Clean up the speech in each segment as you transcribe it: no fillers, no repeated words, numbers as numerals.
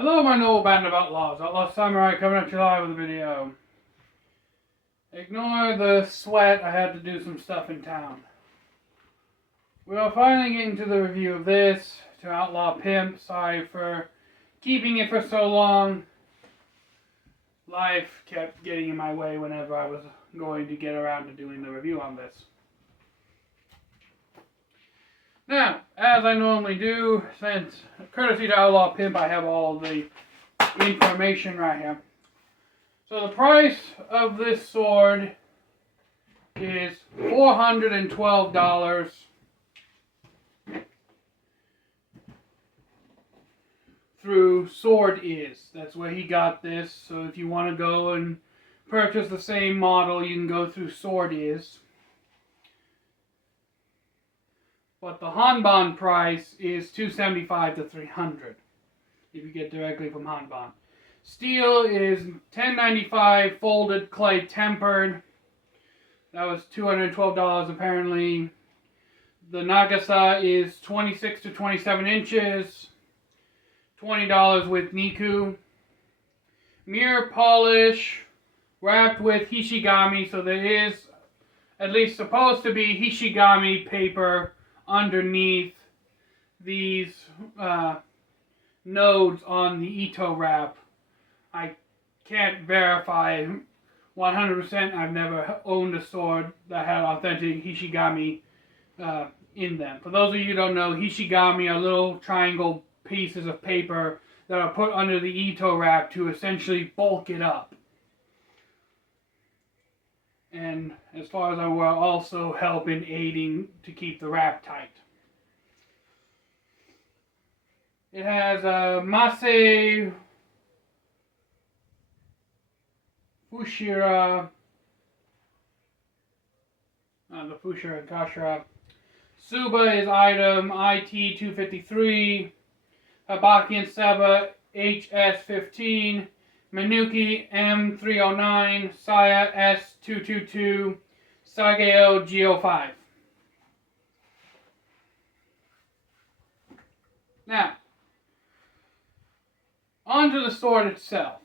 Hello, my noble band of outlaws. Outlaw Samurai coming at you live with a video. Ignore the sweat, I had to do some stuff in town. We are finally getting to the review of this, to Outlaw Pimp. Sorry for keeping it for so long. Life kept getting in my way whenever I was going to get around to doing the review on this. Now, as I normally do, since courtesy to Outlaw Pimp, I have all the information right here. So the price of this sword is $412 through swordis. That's where he got this. So if you want to go and purchase the same model, you can go through swordis. But the hanban price is $275 to $300 if you get directly from hanban. Steel is $10.95, folded clay tempered. That was $212 apparently. The Nagasa is 26 to 27 inches, $20 with Niku. Mirror polish wrapped with Hishigami, so there is at least supposed to be Hishigami paper underneath these nodes on the Ito wrap. I can't verify 100%. I've never owned a sword that had authentic Hishigami in them. For those of you who don't know, Hishigami are little triangle pieces of paper that are put under the Ito wrap to essentially bulk it up. And as far as I'm aware, also help in aiding to keep the wrap tight. It has a Masei Fushira, the Fushira Kashira. Suba is item IT-253, Habaki and Seba HS-15, Minuki M309, Saya S222, Sageo G05. Now, onto the sword itself.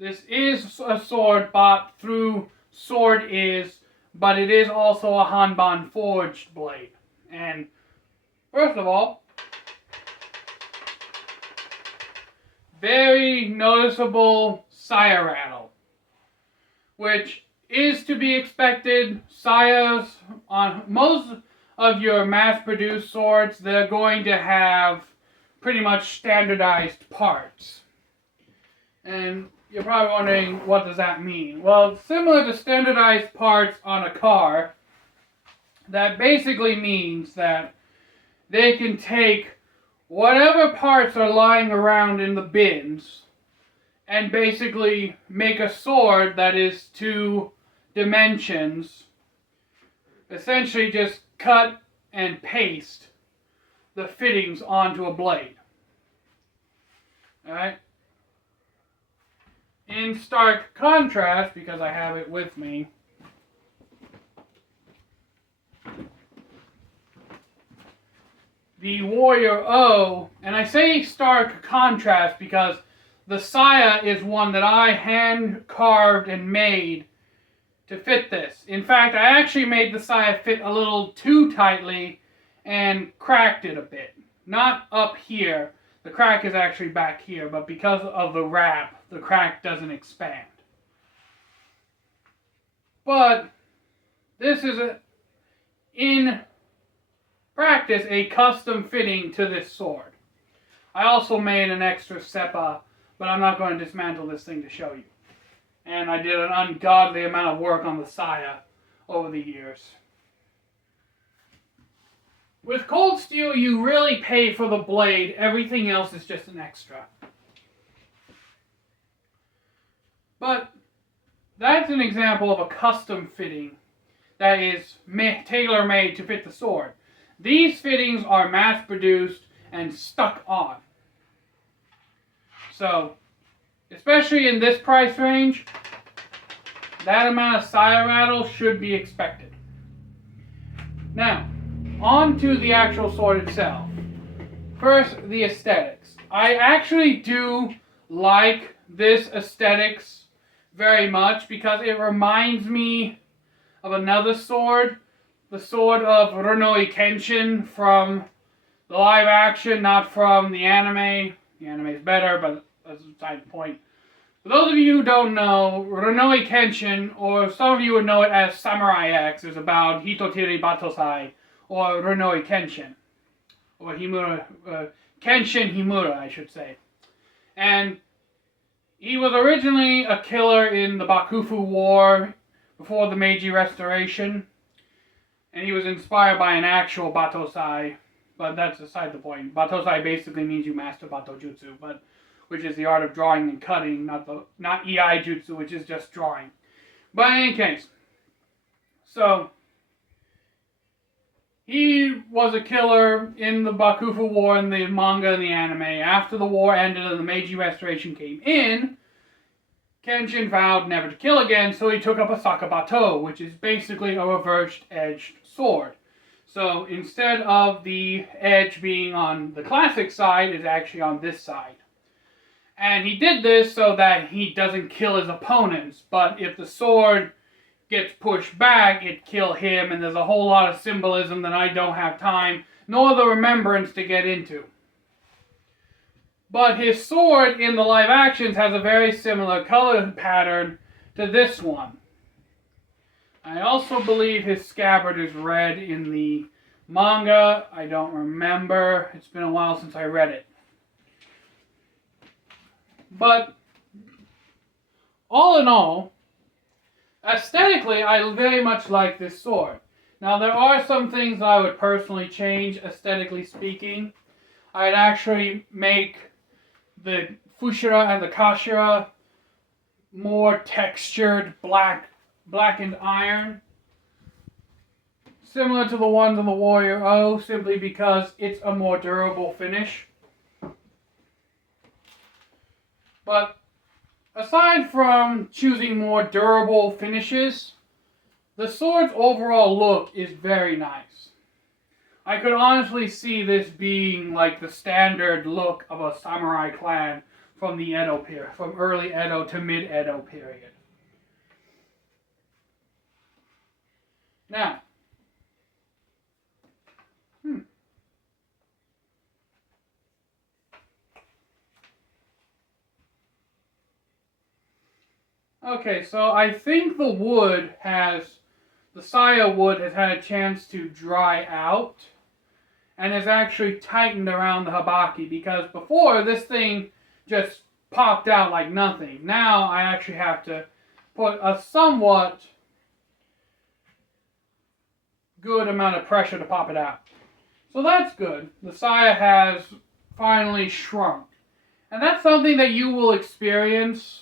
This is a sword bought through swordis, but it is also a hanban forged blade. And first of all, very noticeable saya rattle, which is to be expected. Sayas on most of your mass-produced swords, they're going to have pretty much standardized parts. And you're probably wondering, what does that mean? Well, similar to standardized parts on a car, that basically means that they can take whatever parts are lying around in the bins and basically make a sword that is two dimensions. Essentially just cut and paste the fittings onto a blade. Alright? In stark contrast, because I have it with me, the Warrior O, and I say stark contrast because the saya is one that I hand carved and made to fit this. In fact, I actually made the saya fit a little too tightly and cracked it a bit. Not up here. The crack is actually back here, but because of the wrap, the crack doesn't expand. But this is in practice a custom fitting to this sword. I also made an extra seppa, but I'm not going to dismantle this thing to show you. And I did an ungodly amount of work on the saya over the years. With cold steel, you really pay for the blade. Everything else is just an extra. But that's an example of a custom fitting that is tailor-made to fit the sword. These fittings are mass-produced and stuck on. So, especially in this price range, that amount of saya rattle should be expected. Now, on to the actual sword itself. First, the aesthetics. I actually do like this aesthetics very much because it reminds me of another sword, the sword of Rurouni Kenshin from the live action, not from the anime. The anime is better, but that's beside the point. For those of you who don't know, Rurouni Kenshin, or some of you would know it as Samurai X, is about Hitotiri Batosai, or Rurouni Kenshin. Or Himura, Kenshin Himura, I should say. And he was originally a killer in the Bakufu War before the Meiji Restoration. And he was inspired by an actual Batosai, but that's beside the point. Batosai basically means you master Bato Jutsu, which is the art of drawing and cutting, not Ei Jutsu, which is just drawing. But in any case, so he was a killer in the Bakufu War in the manga and the anime. After the war ended and the Meiji Restoration came in, Kenshin vowed never to kill again, so he took up a Sakabato, which is basically a reversed-edged sword. So instead of the edge being on the classic side, it's actually on this side. And he did this so that he doesn't kill his opponents, but if the sword gets pushed back, it kill him, and there's a whole lot of symbolism that I don't have time, nor the remembrance to get into. But his sword in the live actions has a very similar color pattern to this one. I also believe his scabbard is red in the manga. I don't remember. It's been a while since I read it. But all in all, aesthetically, I very much like this sword. Now, there are some things I would personally change, aesthetically speaking. I'd actually make the Fushira and the Kashira more textured blackened iron. Similar to the ones on the Warrior O, simply because it's a more durable finish. But aside from choosing more durable finishes, the sword's overall look is very nice. I could honestly see this being like the standard look of a samurai clan from the Edo period, from early Edo to mid-Edo period. Now, okay, so I think the saya wood has had a chance to dry out and has actually tightened around the habaki, because before this thing just popped out like nothing. Now I actually have to put a somewhat good amount of pressure to pop it out. So that's good. The saya has finally shrunk. And that's something that you will experience.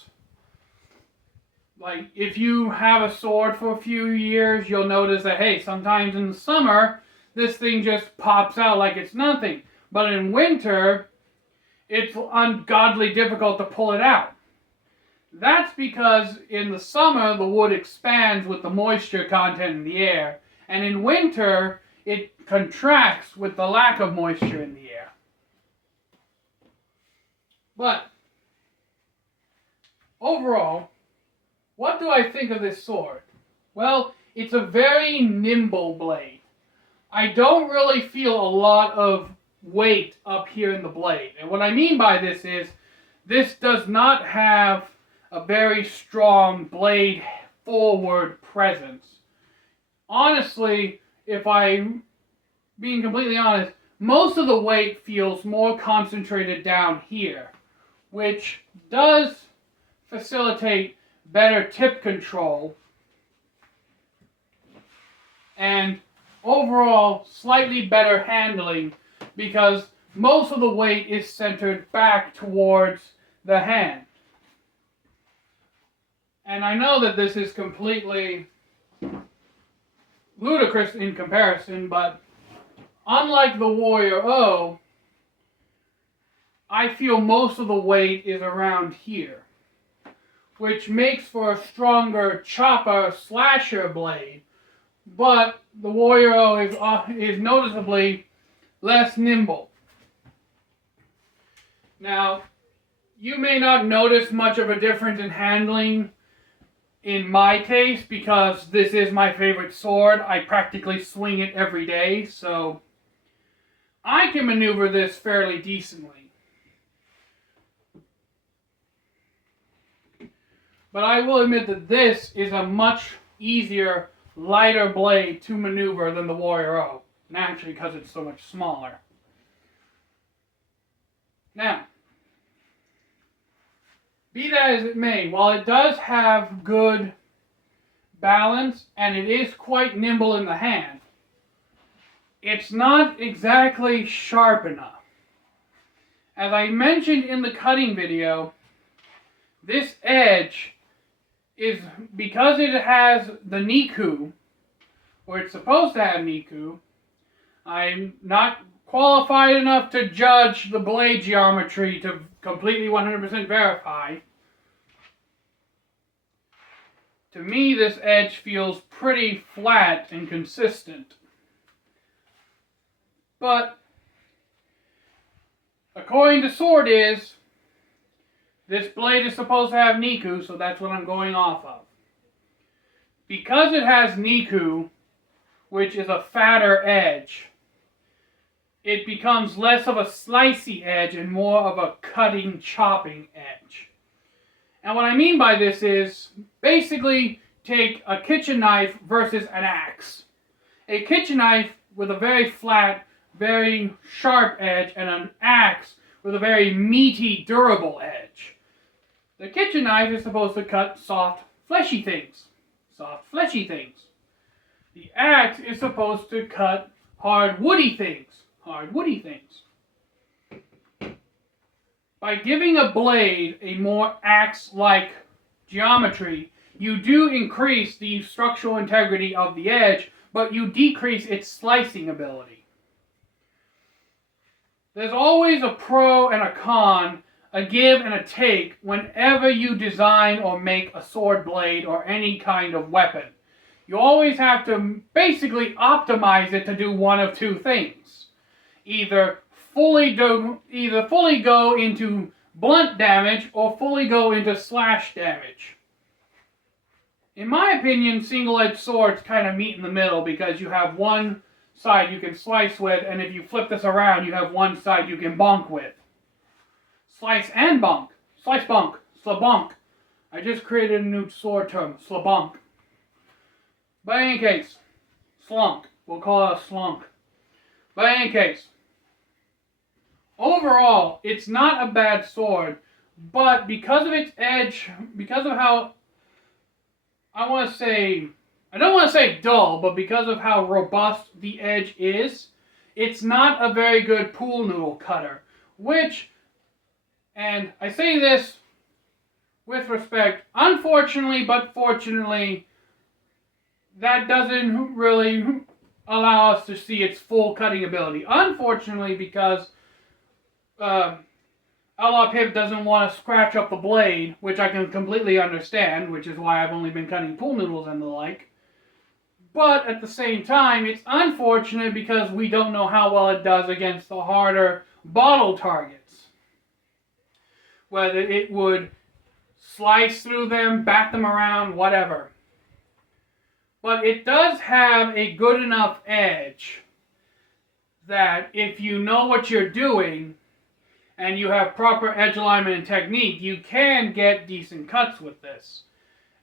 Like, if you have a sword for a few years, you'll notice that, hey, sometimes in the summer, this thing just pops out like it's nothing. But in winter, it's ungodly difficult to pull it out. That's because in the summer, the wood expands with the moisture content in the air. And in winter, it contracts with the lack of moisture in the air. But, overall, what do I think of this sword? Well, it's a very nimble blade. I don't really feel a lot of weight up here in the blade. And what I mean by this is, this does not have a very strong blade forward presence. Honestly, if I'm being completely honest, most of the weight feels more concentrated down here, which does facilitate better tip control and overall slightly better handling, because most of the weight is centered back towards the hand. And I know that this is completely ludicrous in comparison, but unlike the Warrior O, I feel most of the weight is around here, which makes for a stronger chopper slasher blade, but the Warrior O is noticeably less nimble. Now, you may not notice much of a difference in handling in my case because this is my favorite sword. I practically swing it every day, so I can maneuver this fairly decently. But I will admit that this is a much easier, lighter blade to maneuver than the Warrior O. Naturally, because it's so much smaller. Now, be that as it may, while it does have good balance and it is quite nimble in the hand, it's not exactly sharp enough. As I mentioned in the cutting video, this edge is, because it has the Niku, or it's supposed to have Niku, I'm not qualified enough to judge the blade geometry to completely 100% verify. To me, this edge feels pretty flat and consistent. But, according to swordis, this blade is supposed to have Niku, so that's what I'm going off of. Because it has Niku, which is a fatter edge, it becomes less of a slicey edge and more of a cutting, chopping edge. And what I mean by this is, basically take a kitchen knife versus an axe. A kitchen knife with a very flat, very sharp edge, and an axe with a very meaty, durable edge. The kitchen knife is supposed to cut soft, fleshy things. Soft, fleshy things. The axe is supposed to cut hard, woody things. Hard, woody things. By giving a blade a more axe-like geometry, you do increase the structural integrity of the edge, but you decrease its slicing ability. There's always a pro and a con, a give and a take, whenever you design or make a sword blade or any kind of weapon. You always have to basically optimize it to do one of two things. Either fully go into blunt damage or fully go into slash damage. In my opinion, single-edged swords kind of meet in the middle because you have one side you can slice with, and if you flip this around, you have one side you can bonk with. Slice and bonk. Slice bonk. Slabonk. I just created a new sword term. Slabonk. But in any case, slunk. We'll call it a slunk. But in any case, overall, it's not a bad sword, but because of its edge, because of how, I don't want to say dull, but because of how robust the edge is, it's not a very good pool noodle cutter, which, and I say this with respect, unfortunately, but fortunately, that doesn't really allow us to see its full cutting ability. Unfortunately, because Outlaw Pip doesn't want to scratch up the blade, which I can completely understand, which is why I've only been cutting pool noodles and the like. But at the same time, it's unfortunate because we don't know how well it does against the harder bottle targets. Whether it would slice through them, bat them around, whatever. But it does have a good enough edge that if you know what you're doing and you have proper edge alignment and technique, you can get decent cuts with this.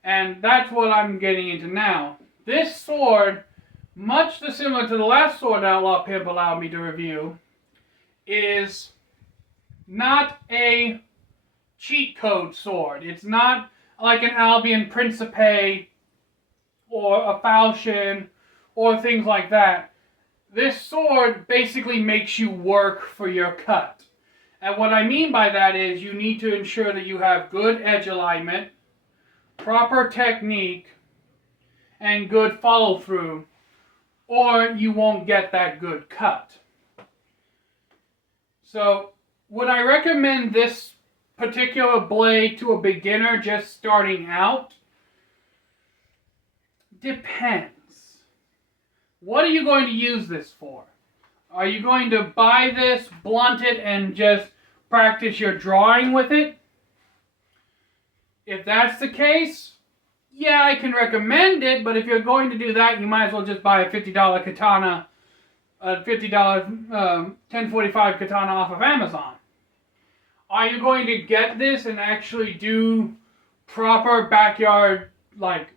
And that's what I'm getting into now. This sword, much similar to the last sword Outlaw Pimp allowed me to review, is not a cheat code sword. It's not like an Albion Principe or a falchion or things like that. This sword basically makes you work for your cut. And what I mean by that is you need to ensure that you have good edge alignment, proper technique, and good follow-through, or you won't get that good cut. So, would I recommend this particular blade to a beginner just starting out? Depends. What are you going to use this for? Are you going to buy this, blunt it, and just practice your drawing with it. If that's the case, yeah, I can recommend it, but if you're going to do that, you might as well just buy a $50 katana, a $50 1045 katana off of Amazon. Are you going to get this and actually do proper backyard, like,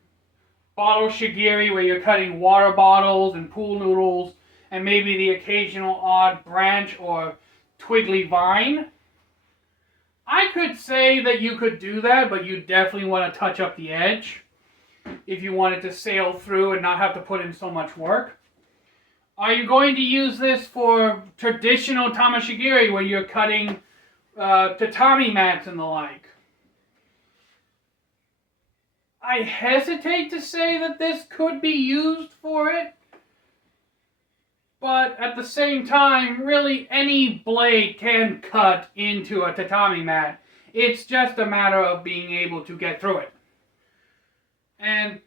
bottle shigiri where you're cutting water bottles and pool noodles and maybe the occasional odd branch or twiggly vine? I could say that you could do that, but you definitely want to touch up the edge if you want it to sail through and not have to put in so much work. Are you going to use this for traditional tamashigiri where you're cutting tatami mats and the like? I hesitate to say that this could be used for it, but at the same time, really any blade can cut into a tatami mat. It's just a matter of being able to get through it. And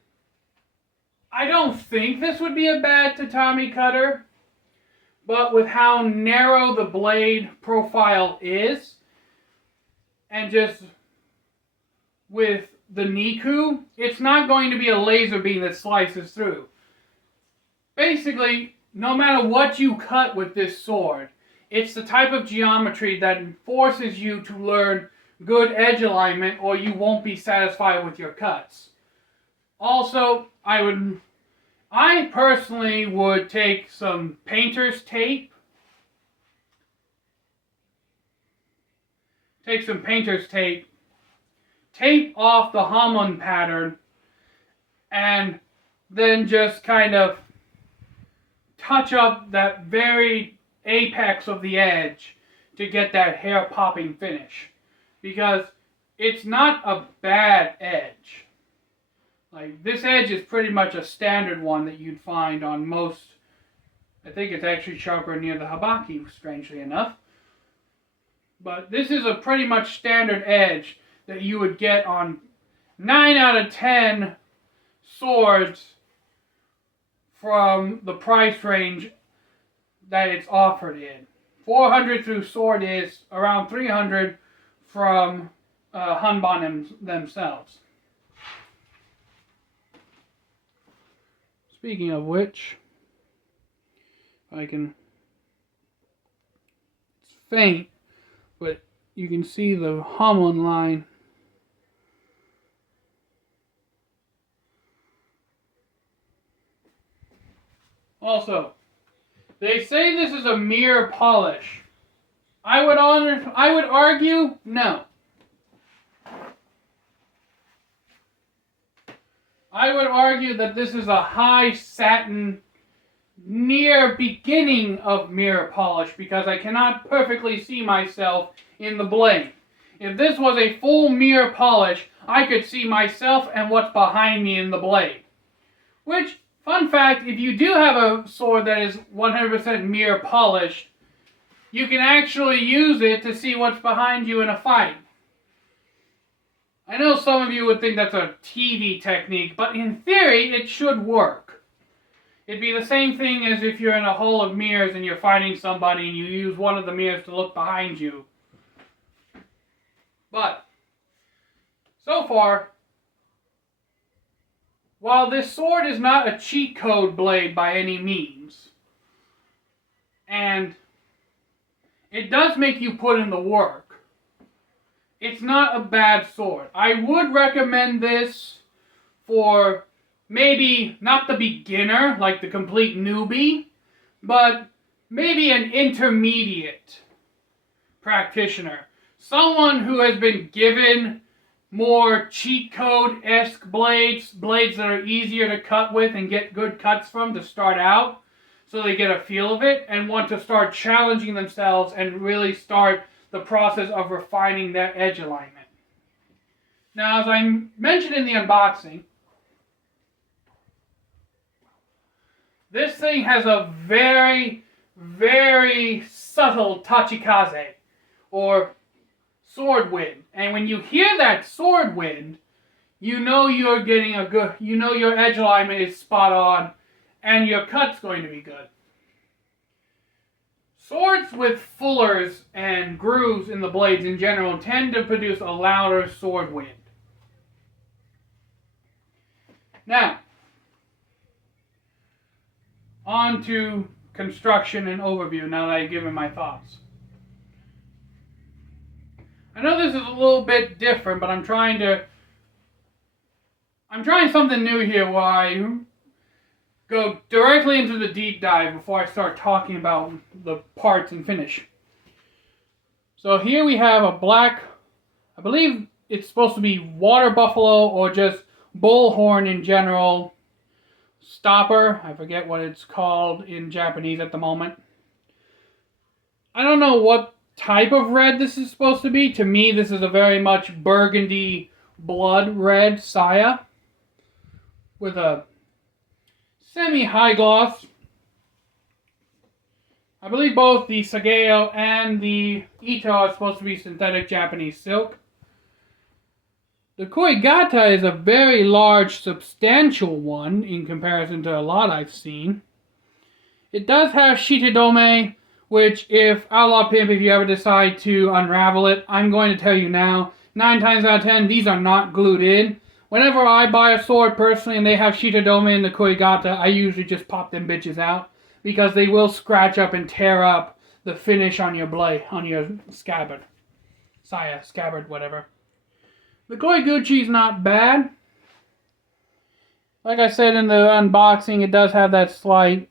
I don't think this would be a bad tatami cutter, but with how narrow the blade profile is, and just with the Niku, it's not going to be a laser beam that slices through. Basically, no matter what you cut with this sword, it's the type of geometry that forces you to learn good edge alignment or you won't be satisfied with your cuts. Also, I personally would take some painter's tape. Tape off the hanban pattern, and then just kind of touch up that very apex of the edge to get that hair-popping finish. Because it's not a bad edge. Like, this edge is pretty much a standard one that you'd find on most. I think it's actually sharper near the habaki, strangely enough. But this is a pretty much standard edge that you would get on 9 out of 10 swords from the price range that it's offered in. 400 through swordis, around 300 from hanban themselves. Speaking of which, it's faint, but you can see the hanban line. Also, they say this is a mirror polish. I would argue no. I would argue that this is a high satin near beginning of mirror polish because I cannot perfectly see myself in the blade. If this was a full mirror polish, I could see myself and what's behind me in the blade. Which, fun fact, if you do have a sword that is 100% mirror polished, you can actually use it to see what's behind you in a fight. I know some of you would think that's a TV technique, but in theory, it should work. It'd be the same thing as if you're in a hall of mirrors and you're fighting somebody and you use one of the mirrors to look behind you. But, so far, while this sword is not a cheat code blade by any means, and it does make you put in the work, it's not a bad sword. I would recommend this for maybe not the beginner, like the complete newbie, but maybe an intermediate practitioner. Someone who has been given more cheat code-esque blades that are easier to cut with and get good cuts from to start out, so they get a feel of it, and want to start challenging themselves and really start the process of refining their edge alignment. Now, as I mentioned in the unboxing, this thing has a very, very subtle tachikaze, or sword wind. And when you hear that sword wind, you know you're getting your edge alignment is spot on, and your cut's going to be good. Swords with fullers and grooves in the blades in general tend to produce a louder sword wind. Now, on to construction and overview now that I've given my thoughts. I know this is a little bit different, but I'm trying something new here where I go directly into the deep dive before I start talking about the parts and finish. So here we have a black, I believe it's supposed to be water buffalo or just bullhorn in general, stopper. I forget what it's called in Japanese at the moment. I don't know what type of red this is supposed to be. To me, this is a very much burgundy blood red saya with a semi-high gloss. I believe both the Sageo and the Ito are supposed to be synthetic Japanese silk. The Koigata is a very large, substantial one in comparison to a lot I've seen. It does have shitadome, which if Outlaw Pimp, if you ever decide to unravel it, I'm going to tell you now, 9 times out of 10, these are not glued in. Whenever I buy a sword personally and they have shitadome in the Koigata, I usually just pop them bitches out because they will scratch up and tear up the finish on your blade, on your scabbard. Saya, scabbard, whatever. The Koiguchi is not bad. Like I said in the unboxing, it does have that slight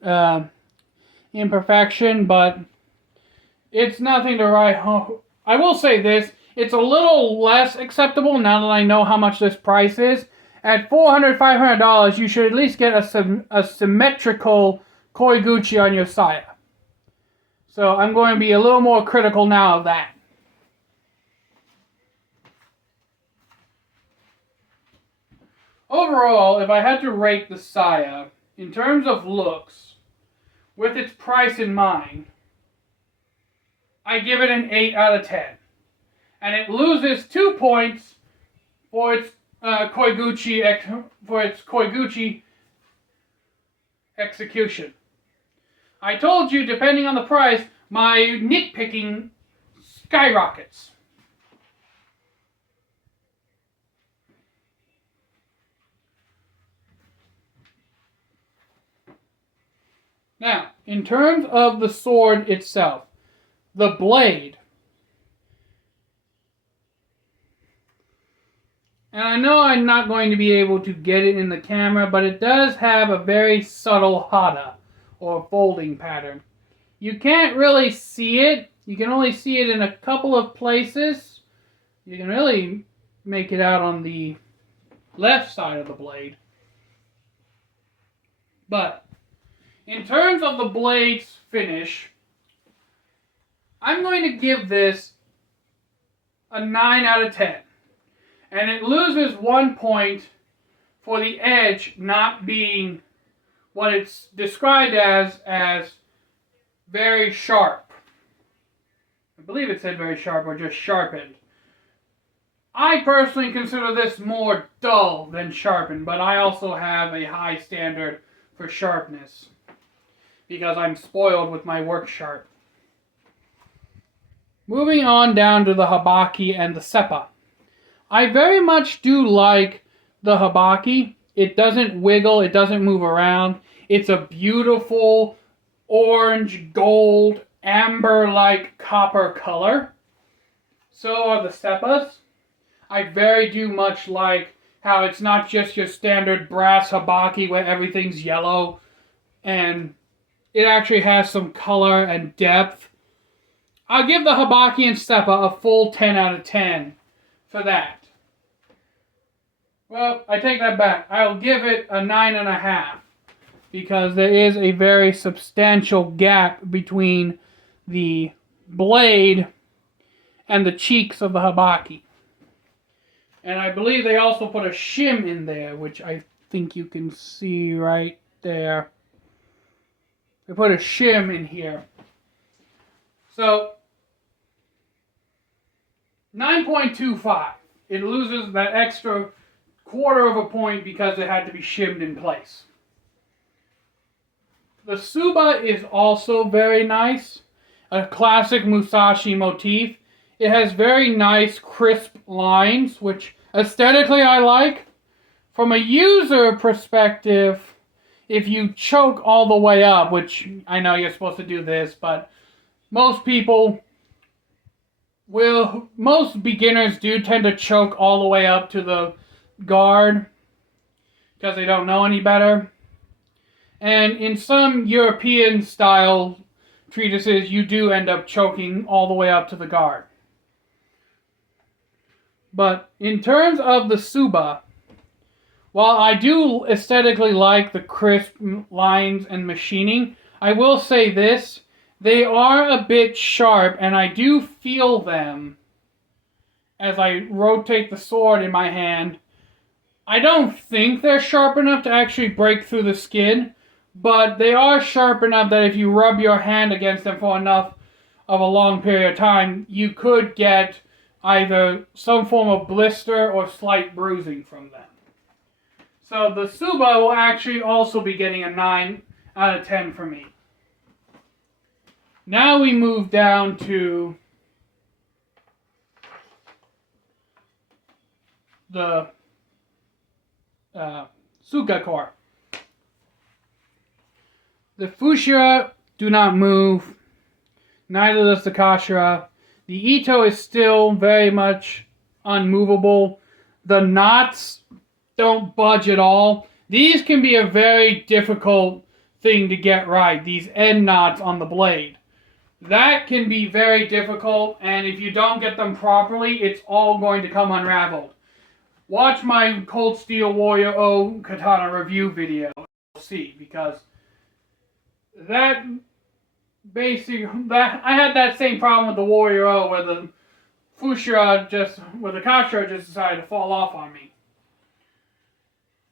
imperfection, but it's nothing to write home. I will say this, it's a little less acceptable now that I know how much this price is. At $400, $500, you should at least get a symmetrical Koiguchi on your saya. So I'm going to be a little more critical now of that. Overall, if I had to rate the saya in terms of looks, with its price in mind, I give it an 8 out of 10. And it loses 2 points for its Koiguchi execution. I told you, depending on the price, my nitpicking skyrockets. Now, in terms of the sword itself, the blade. And I know I'm not going to be able to get it in the camera, but it does have a very subtle hata, or folding pattern. You can't really see it. You can only see it in a couple of places. You can really make it out on the left side of the blade. But in terms of the blade's finish, I'm going to give this a 9 out of 10. And it loses 1 point for the edge not being what it's described as very sharp. I believe it said very sharp or just sharpened. I personally consider this more dull than sharpened, but I also have a high standard for sharpness because I'm spoiled with my work sharp. Moving on down to the habaki and the seppa. I very much do like the habaki. It doesn't wiggle, it doesn't move around. It's a beautiful orange, gold, amber-like copper color. So are the seppas. I very do much like how it's not just your standard brass habaki where everything's yellow, and it actually has some color and depth. I'll give the habaki and seppa a full 10 out of 10 for that. Well, I take that back. I'll give it a 9.5 because there is a very substantial gap between the blade and the cheeks of the habaki. And I believe they also put a shim in there, which I think you can see right there. They put a shim in here. So, 9.25. It loses that extra quarter of a point because it had to be shimmed in place. The Suba is also very nice. a classic Musashi motif. It has very nice crisp lines, which aesthetically I like. From a user perspective, if you choke all the way up, which I know you're supposed to do this, but most beginners do tend to choke all the way up to the guard because they don't know any better. And in some European style treatises, you do end up choking all the way up to the guard. But in terms of the Tsuba, while I do aesthetically like the crisp lines and machining, I will say this, they are a bit sharp, and I do feel them as I rotate the sword in my hand. I don't think they're sharp enough to actually break through the skin, but they are sharp enough that if you rub your hand against them for enough of a long period of time, you could get either some form of blister or slight bruising from them. So the Tsuba will actually also be getting a 9 out of 10 for me. Now we move down to the Sukakor. The Fushira do not move, neither does the Kashira. The Ito is still very much unmovable. The knots don't budge at all. These can be a very difficult thing to get right, these end knots on the blade. That can be very difficult, and if you don't get them properly, it's all going to come unraveled. Watch my Cold Steel Warrior O Katana review video, you'll see, because I had that same problem with the Warrior O, where the Kashira just decided to fall off on me.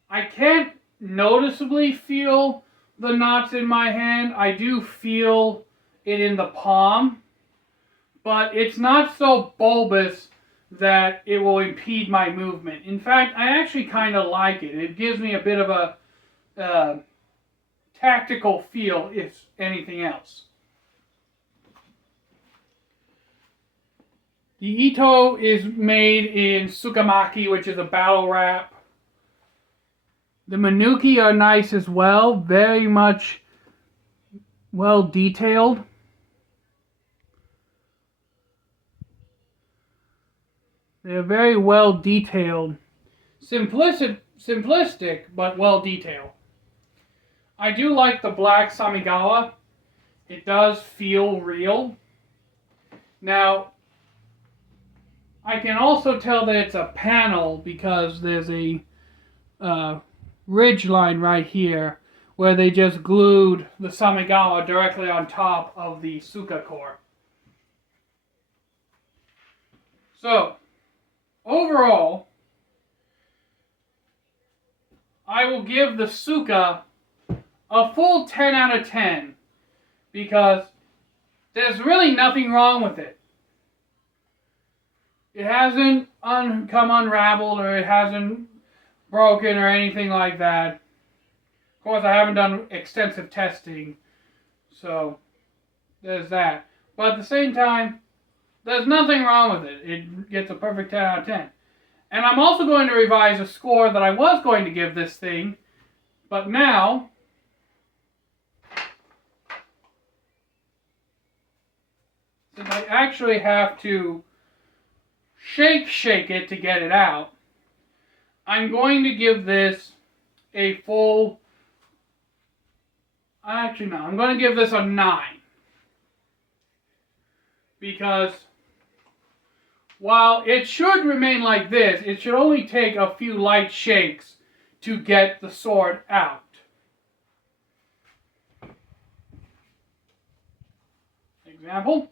I can't noticeably feel the knots in my hand. I do feel it in the palm, but it's not so bulbous that it will impede my movement. In fact, I actually kind of like it. It gives me a bit of a tactical feel, if anything else. The Ito is made in Tsukamaki, which is a battle wrap. The Manuki are nice as well, very much well detailed. They're very well detailed. Simplistic, but well detailed. I do like the black Samigawa. It does feel real. Now, I can also tell that it's a panel because there's a ridge line right here where they just glued the Samigawa directly on top of the Sukakor. So, overall, I will give the Suka a full 10 out of 10 because there's really nothing wrong with it. It hasn't come unraveled or it hasn't broken or anything like that. Of course, I haven't done extensive testing, so there's that. But at the same time, there's nothing wrong with it. It gets a perfect 10 out of 10. And I'm also going to revise a score that I was going to give this thing, but now since I actually have to shake it to get it out, I'm going to give this a full... Actually, no. I'm going to give this a 9. Because while it should remain like this, it should only take a few light shakes to get the sword out. Example.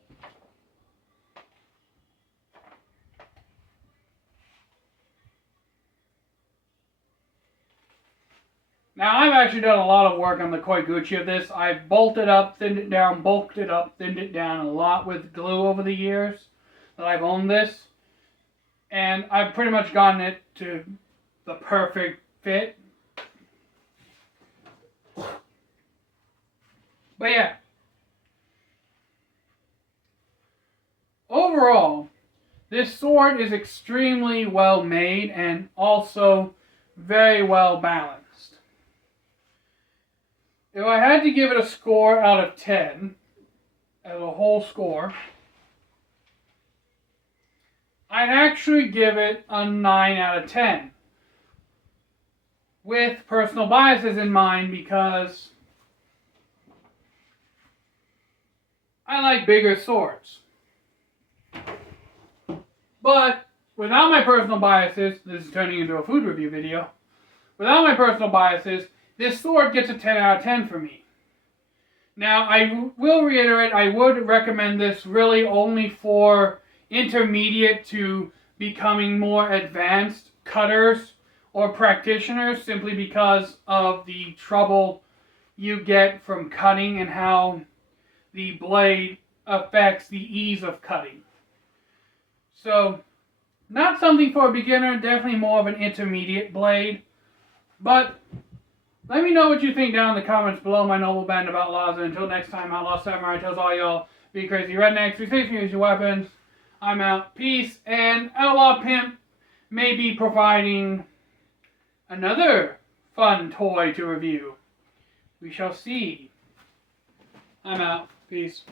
Now, I've actually done a lot of work on the Koiguchi of this. I've bolted up, thinned it down, bulked it up, thinned it down a lot with glue over the years that I've owned this. And I've pretty much gotten it to the perfect fit. But yeah. overall, this sword is extremely well made and also very well balanced. If I had to give it a score out of 10, as a whole score, I'd actually give it a 9 out of 10. With personal biases in mind, because I like bigger swords. But without my personal biases, this is turning into a food review video. Without my personal biases, this sword gets a 10 out of 10 for me. Now, I will reiterate, I would recommend this really only for intermediate to becoming more advanced cutters or practitioners, simply because of the trouble you get from cutting and how the blade affects the ease of cutting. So, not something for a beginner, definitely more of an intermediate blade. But let me know what you think down in the comments below, my noble band of outlaws. And until next time, Outlaw Samurai tells all y'all, be crazy rednecks, be safe, use your weapons. I'm out. Peace. And Outlaw Pimp may be providing another fun toy to review. We shall see. I'm out. Peace.